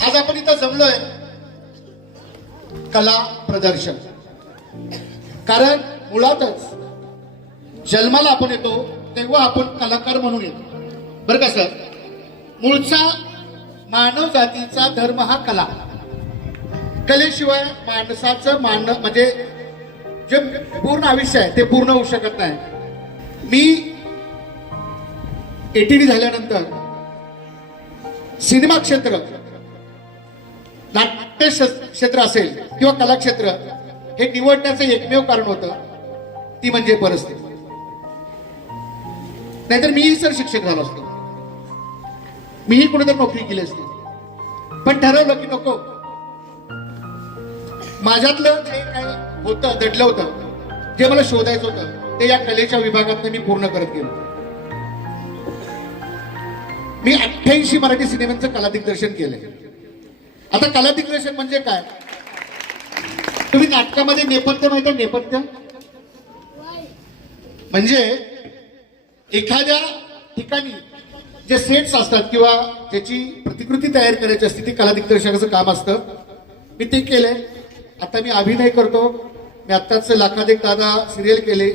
आज आपण इथं जमलोय कला प्रदर्शन, कारण मुळातच जन्माला आपण येतो तेव्हा आपण कलाकार म्हणून येतो बरं का सर. मूळचा मानव जातीचा धर्म हा कला. कलेशिवाय माणसाचं म्हणजे जे पूर्ण आयुष्य आहे ते पूर्ण होऊ शकत नाही. मी एटीडी झाल्यानंतर सिनेमा क्षेत्र, नाट्य क्षेत्र असेल किंवा कला क्षेत्र हे निवडण्याचं एकमेव कारण होतं ती म्हणजे परिस्थिती. नाहीतर मीही सर शिक्षक झालो असतो, मीही कुठेतरी नोकरी केली असती. पण ठरवलं की नको, माझ्यातलं जे काही होतं दडलं होतं, जे मला शोधायचं होतं ते या कलेच्या विभागात मी पूर्ण करत गेलो. मी 88 मराठी सिनेमांचं कला दिग्दर्शन केलंय. आता कला दिग्दर्शन म्हणजे काय? तुम्ही नाटकामध्ये नेपथ्य माहिती आहे? नेपथ्य म्हणजे एखाद्या ठिकाणी जे सेट्स असतात किंवा ज्याची प्रतिकृती तयार करायची असते ती कला दिग्दर्शकाचं काम असतं. मी ते केलंय. आता मी अभिनय करतो. मी आत्ताच लाखाधिक दादा सिरियल केले.